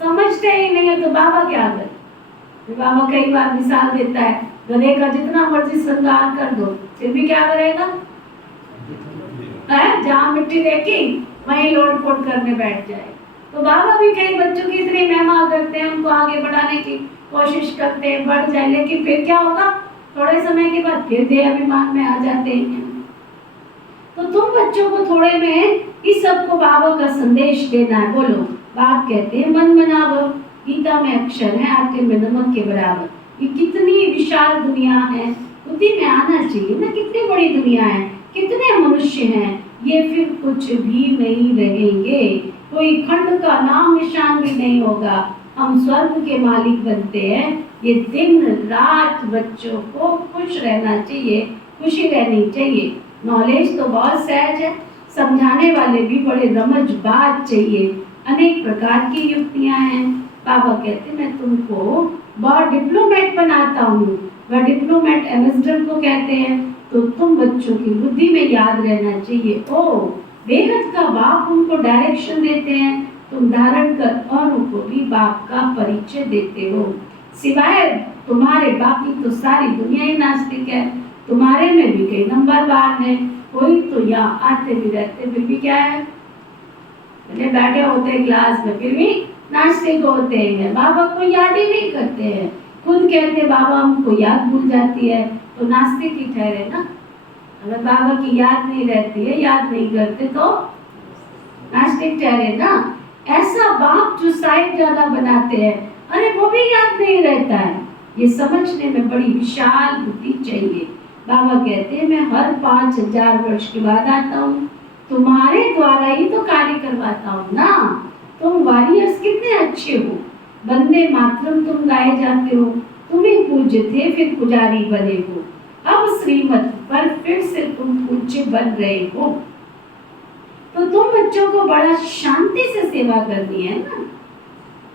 समझते ही नहीं है तो बाबा क्या करे। बाबा कई बार मिसाल देता है, गधे का जितना मर्जी श्रृंगार कर दो फिर भी क्या करेगा, है जहाँ मिट्टी देखी वहीं लोड पोट करने बैठ जाए। तो बाबा भी कई बच्चों की इतनी महिमा करते हैं, उनको आगे बढ़ाने की कोशिश करते हैं, बढ़ जाए, लेकिन फिर क्या होगा, थोड़े समय के बाद फिर देह अभिमान में आ जाते हैं। तो तुम बच्चों को थोड़े में इस सब को बाबा का संदेश देना है। बोलो, बाप कहते हैं मन मनावो, गीता में अक्षर है आटे में नमक के बराबर। ये कितनी विशाल दुनिया है, बुद्धि में आना चाहिए ना, कितनी बड़ी दुनिया है, कितने मनुष्य हैं, ये फिर कुछ भी नहीं रहेंगे, कोई खंड का नाम निशान भी नहीं होगा, हम स्वर्ग के मालिक बनते हैं। ये दिन रात बच्चों को खुश रहना चाहिए, खुशी रहनी चाहिए। नॉलेज तो बहुत सहज है, समझाने वाले भी बड़े रमजबाज चाहिए, अनेक प्रकार की युक्तियां हैं। बाबा कहते मैं तुमको बहुत डिप्लोमेट बनाता हूँ, वह डिप्लोमेट एम्बेसडर को कहते हैं। तो तुम बच्चों की बुद्धि में याद रहना चाहिए, ओ बेहद का बाप उनको डायरेक्शन देते हैं, तुम धारण कर औरों को भी बाप का परिचय देते हो। सिवाय तुम्हारे बाकी तो सारी दुनिया ही नास्तिक है, तुम्हारे में भी कई नंबरवार है, कोई तो यहाँ आते भी रहते फिर भी क्या है, बैठे होते हैं क्लास में फिर भी नास्तिक होते हैं, बाबा को याद ही नहीं करते हैं, खुद कहते बाबा हमको याद भूल जाती है, तो नास्तिक ही ठहरे ना। अगर बाबा की याद नहीं रहती है, याद नहीं करते तो नास्तिक ठहरे ना। ऐसा बाप जो साहिब ज्यादा बनाते हैं, अरे वो भी याद नहीं रहता है। ये समझने में बड़ी विशाल बुद्धि चाहिए। बाबा कहते हैं मैं हर 5000 वर्ष के बाद आता हूँ, तुम्हारे द्वारा ही तो कार्य करवाता हूँ ना। तुम वॉरियर्स कितने अच्छे हो, बंदे मातरम तुम गाए जाते हो, तुम्हें पूज्य थे फिर पुजारी बने हो, अब श्रीमत पर फिर से तुम पूज्य बन रहे हो। तो तुम बच्चों को बड़ा शांति से सेवा करनी है ना,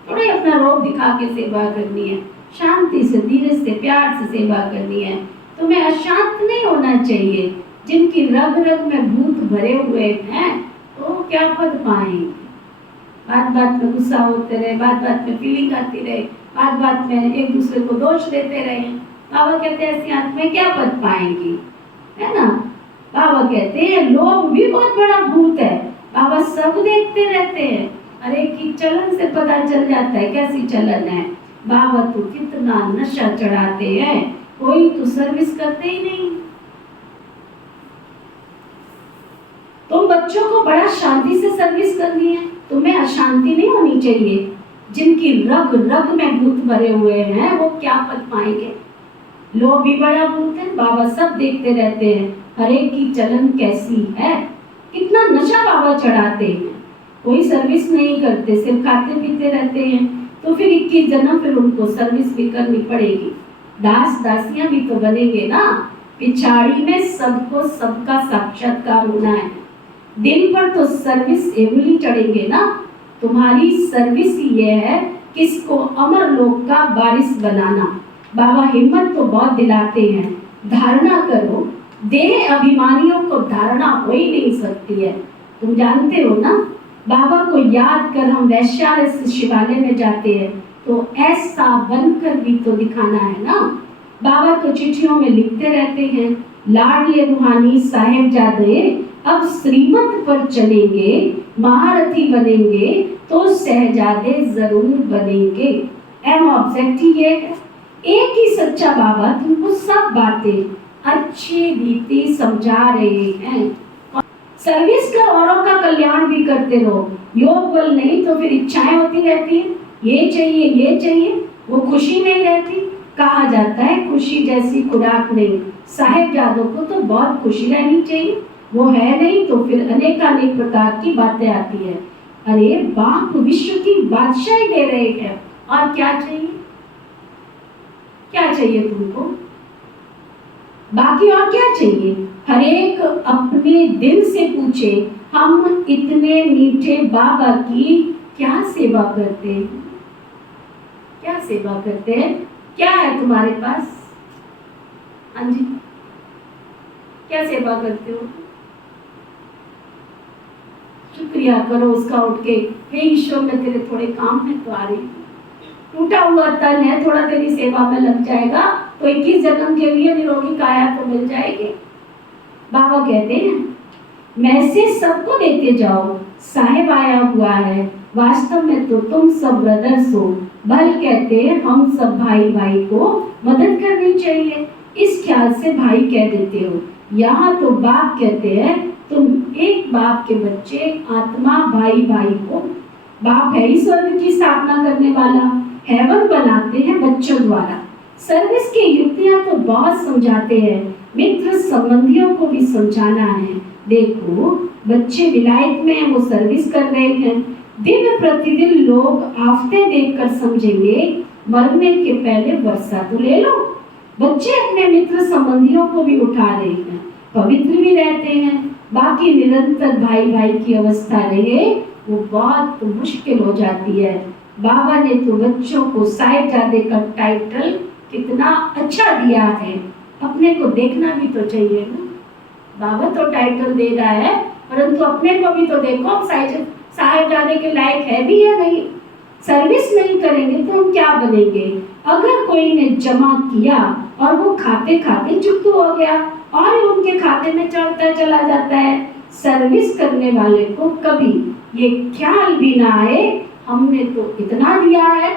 थोड़ी अपना रोब दिखा के सेवा करनी है, शांति से धीरे से प्यार से सेवा करनी है। तुम्हें अशांत नहीं होना चाहिए। जिनकी रग रग में भूत भरे हुए हैं तो क्या पद पाएंगे, बात बात में गुस्सा होते रहे, बात बात में फीलिंग आती रहे, बात बात में एक दूसरे को दोष देते रहे, बाबा कहते हैं ऐसी आत्माएं क्या पद पाएंगी, है ना। बाबा कहते हैं लोभ भी बहुत बड़ा भूत है, बाबा सब देखते रहते हैं, हर एक की चलन से पता चल जाता है कैसी चलन है। बाबा तो कितना नशा चढ़ाते हैं, कोई तो सर्विस करते ही नहीं। तुम बच्चों को बड़ा शांति से सर्विस करनी है, तुम्हें अशांति नहीं होनी चाहिए। जिनकी रग रग में भूत भरे हुए हैं वो क्या पद पाएंगे। लोभ भी बड़ा भूत है, बाबा सब देखते रहते हैं, हर एक की चलन कैसी है, कितना नशा बाबा चढ़ाते हैं, कोई सर्विस नहीं करते, सिर्फ खाते पीते रहते हैं। तो फिर 21 जन्म फिर उनको सर्विस भी करनी पड़ेगी, दास दासियां भी तो बनेंगे ना। पिछाड़ी में सबको सबका साक्षात्कार होना है, दिन पर तो सर्विस एवली चढ़ेंगे ना। तुम्हारी सर्विस ये है किसको अमर लोक का वारिस बनाना। बाबा हिम्मत तो बहुत दिलाते हैं, धारणा करो, देह अभिमानियों को धारणा हो ही नहीं सकती है, तुम जानते हो ना। बाबा को याद कर हम वैश्यालय से शिवालय में जाते हैं तो ऐसा बनकर भी तो दिखाना है ना। बाबा तो चिट्ठियों में लिखते रहते हैं, लाडले रूहानी साहिबजादे अब श्रीमत पर चलेंगे, महारथी बनेंगे तो सहजादे जरूर बनेंगे। एम ऑब्जेक्टिव ये है, एक ही सच्चा बाबा तुमको सब बातें अच्छी रीति समझा रहे हैं। सर्विस कर औरों का कल्याण भी करते रहो, योग बल नहीं तो फिर इच्छाएं होती रहती है, ये चाहिए, वो खुशी नहीं रहती। कहा जाता है खुशी जैसी खुराक नहीं, साहिबजादों को तो बहुत खुशी रहनी चाहिए, वो है नहीं तो फिर अनेकानेक प्रकार की बातें आती है। अरे बाप विश्व की बादशाही दे रहे हैं, और क्या चाहिए? क्या चाहिए तुमको? बाकी और क्या चाहिए? हर एक अपने दिल से पूछे, हम इतने मीठे बाबा की क्या सेवा करते हैं? क्या सेवा करते हैं? क्या है तुम्हारे पास? हाँ जी, क्या सेवा करते हो? शुक्रिया करो उसका उठ के, हे ईश्वर मैं तेरे थोड़े काम में तो आ रही हूँ, टूटा हुआ तन है, थोड़ा तेरी सेवा में लग जाएगा तो 21 जन्म के लिए निरोगी काया तो मिल जाएगी। बाबा कहते हैं मैसेज सबको देते जाओ, साहेब आया हुआ है, वास्तव में तो तुम सब ब्रदर्स हो। भल कहते हैं हम सब भाई भाई को मदद करनी चाहिए, इस ख्याल से भाई कह देते हो। यहाँ तो बाप कहते हैं तुम एक बाप के बच्चे, आत्मा भाई भाई को। बाप है ही स्वर्ग की स्थापना करने वाला, हेवन बनाते हैं बच्चों द्वारा। सर्विस की युक्तियां तो बहुत समझाते हैं, मित्र संबंधियों को भी समझाना है। देखो बच्चे विलायत में हैं, वो सर्विस कर रहे हैं। दिन प्रतिदिन लोग आफतें देखकर समझेंगे मरने के पहले वर्षा तो ले लो। बच्चे अपने मित्र संबंधियों को भी उठा रहे हैं, पवित्र भी रहते हैं। बाकी निरंतर भाई भाई की अवस्था रहे वो बहुत मुश्किल हो जाती है। बाबा ने तो बच्चों को साहिबजादे का टाइटल कितना अच्छा दिया है, अपने को देखना भी तो चाहिए ना। बाबा तो टाइटल दे रहा है, परंतु अपने को भी तो देखो हम साहिबजादे के लायक है भी या नहीं। सर्विस नहीं करेंगे तो हम क्या बनेंगे? अगर कोई ने जमा किया और वो खाते खाते चुप्पू हो गया और उनके खाते में चढ़ता चला जाता है, सर्विस करने वाले को कभी ये ख्याल भी ना आए हमने तो इतना दिया है।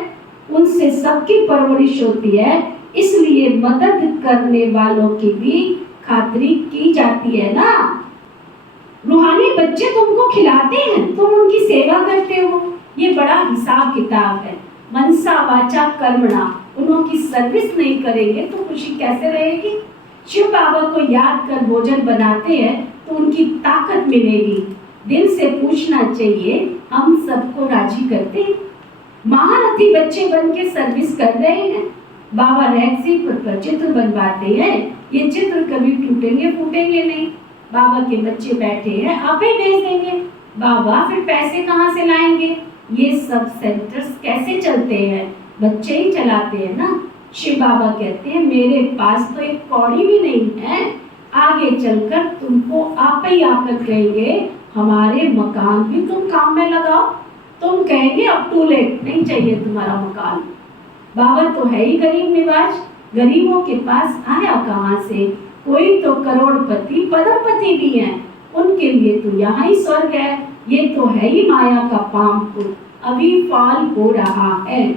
उनसे सबकी परवरिश होती है, इसलिए मदद करने वालों की भी खातिरी की जाती है ना। रूहानी बच्चे तुमको खिलाते हैं, तुम उनकी सेवा करते हो, ये बड़ा हिसाब किताब है। मनसा वाचा कर्मणा, उनकी सर्विस नहीं करेंगे तो खुशी कैसे रहेगी? शिव बाबा को याद कर भोजन बनाते हैं तो उनकी ताकत मिलेगी। दिल से पूछना चाहिए हम सबको राजी करते हैं? महारथी बच्चे बन के सर्विस कर रहे हैं। बाबा रैक्सी पर चित्र बनवाते हैं, ये चित्र कभी टूटेंगे फूटेंगे नहीं। बाबा के बच्चे बैठे हैं, आप ही भेज देंगे। बाबा फिर पैसे कहाँ से लाएंगे? ये सब सेंटर्स कैसे चलते हैं? बच्चे ही चलाते हैं ना। शिव बाबा कहते हैं मेरे पास तो एक कौड़ी भी नहीं है, आगे चलकर तुमको आप ही आकर कहेंगे हमारे मकान भी तुम काम में लगाओ। तुम कहेंगे अब टू लेट, नहीं चाहिए तुम्हारा मकान। बाबा तो है ही गरीब निवाज, गरीबों के पास आया कहाँ से? कोई तो करोड़पति पदमपति भी हैं, उनके लिए तो यहाँ ही स्वर्ग है। ये तो है ही माया का पामपुर, अभी फॉल हो रहा है।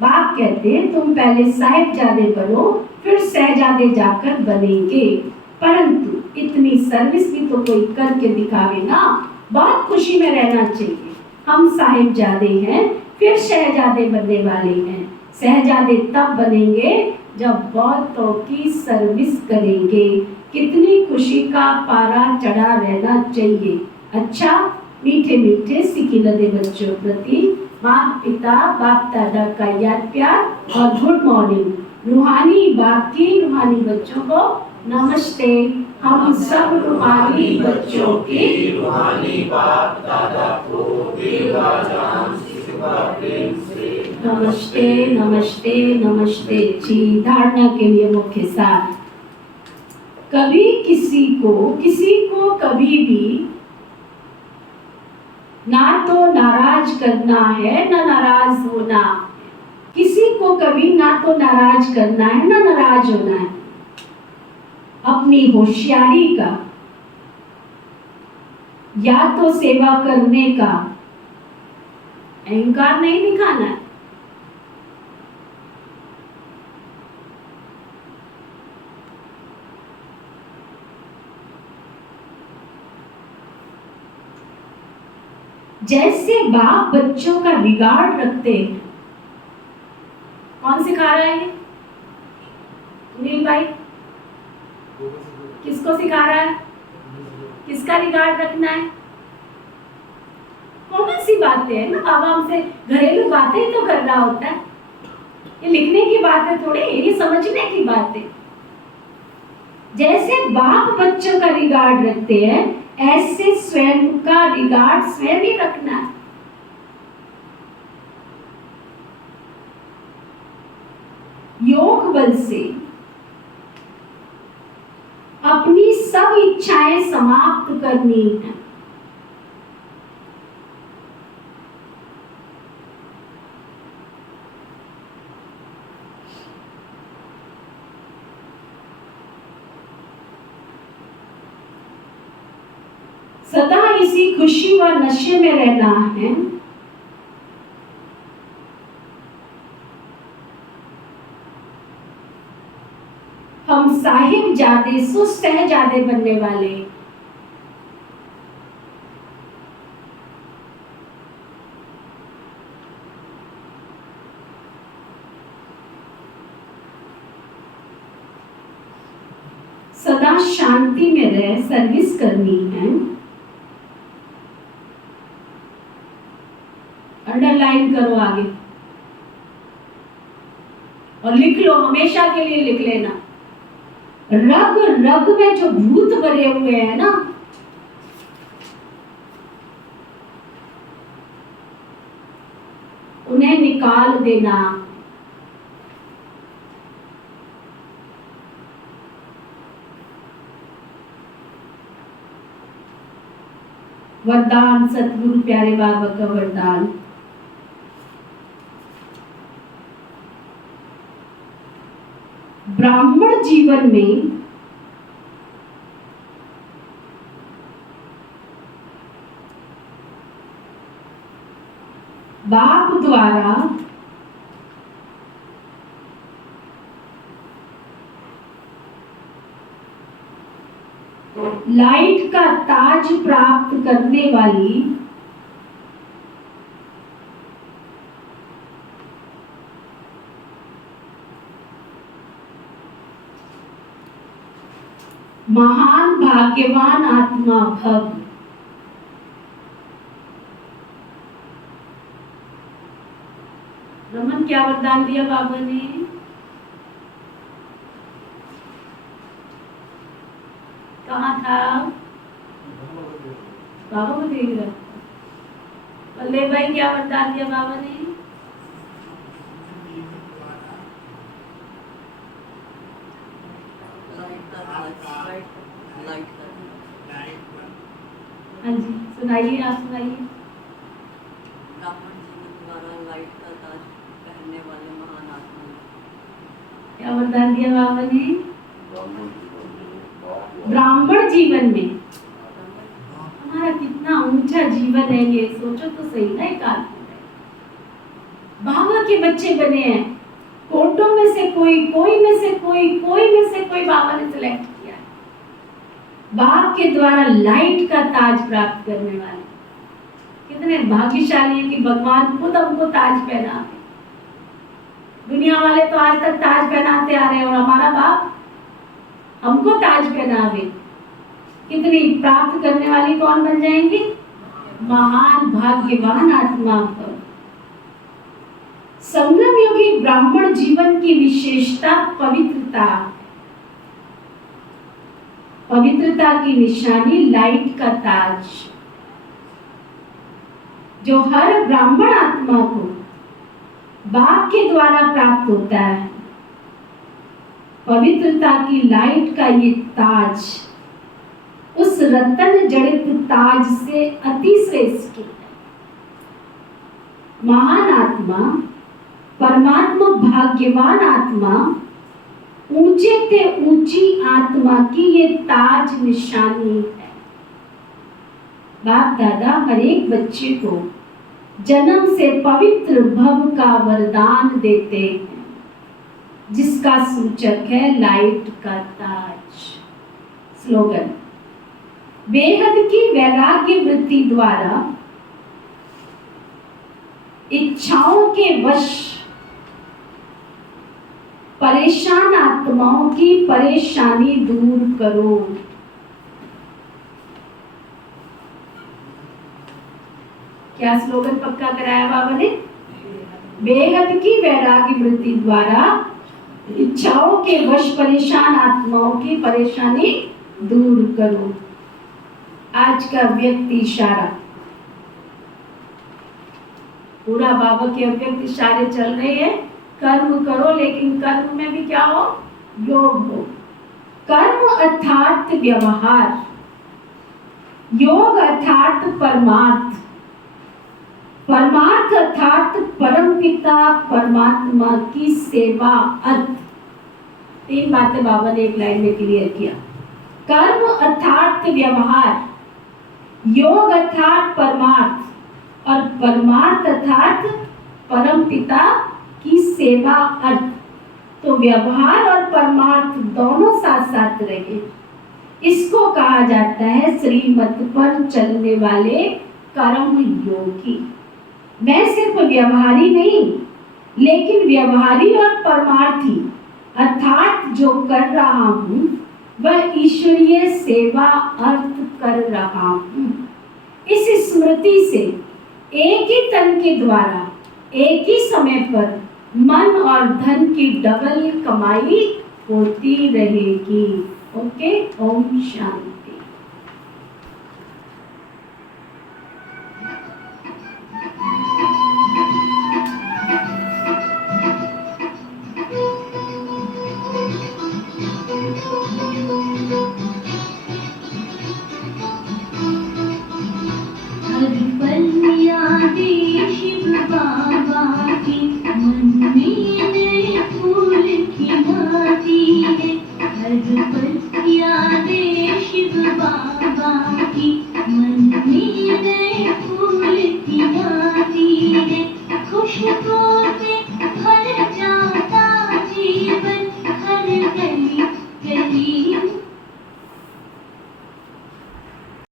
बाप कहते हैं तुम पहले साहिबजादे बनो, फिर सहजादे जाकर बनेंगे। परंतु इतनी सर्विस भी तो कोई करके दिखावे ना, बहुत खुशी में रहना चाहिए। हम साहिबजादे हैं, फिर शहजादे बनने वाले हैं। शहजादे तब बनेंगे जब बहुतों की सर्विस करेंगे। कितनी खुशी का पारा चढ़ा रहना चाहिए। अच्छा, मीठे मीठे सिकी लदे बच्चों प्रति माता पिता बाप दादा का याद प्यार और गुड मॉर्निंग। रूहानी बाप की रूहानी बच्चों को नमस्ते। हम सब रूहानी बच्चों की रूहानी बाप दादा को प्रेम से नमस्ते नमस्ते नमस्ते जी। धारणा के लिए मुख्य सार, कभी किसी को कभी भी ना तो नाराज करना है ना नाराज होना। किसी को कभी ना तो नाराज करना है ना नाराज होना है। अपनी होशियारी का या तो सेवा करने का अहंकार नहीं दिखाना है। जैसे बाप बच्चों का रिगार्ड रखते हैं। कौन सिखा रहा है? नील भाई किसको सिखा रहा है? किसका रिगार्ड रखना है? कॉमन सी बातें है ना, बाबा हमसे घरेलू बातें ही तो कर रहा होता है। ये लिखने की बात है थोड़ी, ये समझने की बात है। जैसे बाप बच्चों का रिगार्ड रखते हैं, ऐसे स्वयं का रिगार्ड स्वयं ही रखना है। योग बल से अपनी सब इच्छाएं समाप्त करनी है। सदा इसी खुशी व नशे में रहना है। हम साहिब जादे सुसहजादे बनने वाले। सदा शांति में रह सर्विस करनी है। अंडरलाइन करो आगे और लिख लो, हमेशा के लिए लिख लेना। रग रग में जो भूत भरे हुए हैं ना, उन्हें निकाल देना। वरदान सतगुरु प्यारे बाबा का वरदान। ब्राह्मण जीवन में बाप द्वारा लाइट का ताज प्राप्त करने वाली महान भाग्यवान आत्मा भव। रमन क्या वरदान दिया बाबा ने? कहाँ था? बाबा को देख रहा। बल्ले भाई क्या वरदान दिया बाबा ने? हाँ जी सुनाइए, आप सुनाइए। ब्राह्मण जीवन द्वारा लाइट का ताज पहनने वाले महान आत्मा। क्या वरदान दिया बाबा ने? ब्राह्मण जीवन में हमारा कितना ऊंचा जीवन है, ये सोचो तो सही ना। एक बाबा के बच्चे बने हैं, कोटों में से कोई, कोई में से कोई, कोई में से कोई बाबा ने सिलेक्ट किया। बाप के द्वारा लाइट का ताज प्राप्त करने वाले कितने भाग्यशाली हैं कि भगवान खुद हमको ताज पहना। दुनिया वाले तो आज तक ताज पहनाते आ रहे हैं और हमारा बाप हमको ताज पहनावे। कितनी प्राप्त करने वाली कौन बन जाएंगी? महान भाग्यवान आत्मा भव। संगम योगी ब्राह्मण जीवन की विशेषता पवित्रता। पवित्रता की निशानी लाइट का ताज, जो हर ब्राह्मण आत्मा को बाप के द्वारा प्राप्त होता है। पवित्रता की लाइट का ये ताज उस रत्न जड़ित ताज से अति श्रेष्ठ है। महान आत्मा, परमात्मा, भाग्यवान आत्मा, ऊंचे से ऊंची आत्मा की ये ताज निशानी है। बाप दादा हर एक बच्चे को जन्म से पवित्र भव का वरदान देते हैं, जिसका सूचक है लाइट का ताज। स्लोगन: बेहद की वैराग्य वृत्ति द्वारा इच्छाओं के वश परेशान आत्माओं की परेशानी दूर करो। क्या स्लोगन पक्का कराया बाबा ने? बेहद की वैराग्य वृत्ति द्वारा इच्छाओं के वश परेशान आत्माओं की परेशानी दूर करो। आज का व्यक्ति इशारा पूरा बाबा के अव्यक्त इशारे चल रहे हैं। कर्म करो, लेकिन कर्म में भी क्या हो? योग हो। कर्म अर्थात व्यवहार, योग अर्थात परमार्थ, परमार्थ अर्थात परमपिता परमात्मा की सेवा अर्थ। 3 बातें बाबा ने एक लाइन में क्लियर किया। कर्म अर्थात व्यवहार, योग अर्थात परमार्थ और परमार्थ अर्थात परमपिता की सेवा अर्थ। तो व्यवहार और परमार्थ दोनों साथ साथ रहे। इसको कहा जाता है श्रीमत पर चलने वाले कर्म योगी। मैं सिर्फ व्यवहारी नहीं, लेकिन व्यवहारी और परमार्थी अर्थात जो कर रहा हूँ वह ईश्वरीय सेवा अर्थ कर रहा हूँ। इस स्मृति से एक ही तन के द्वारा एक ही समय पर मन और धन की डबल कमाई होती रहेगी। ओके, ओम शांति।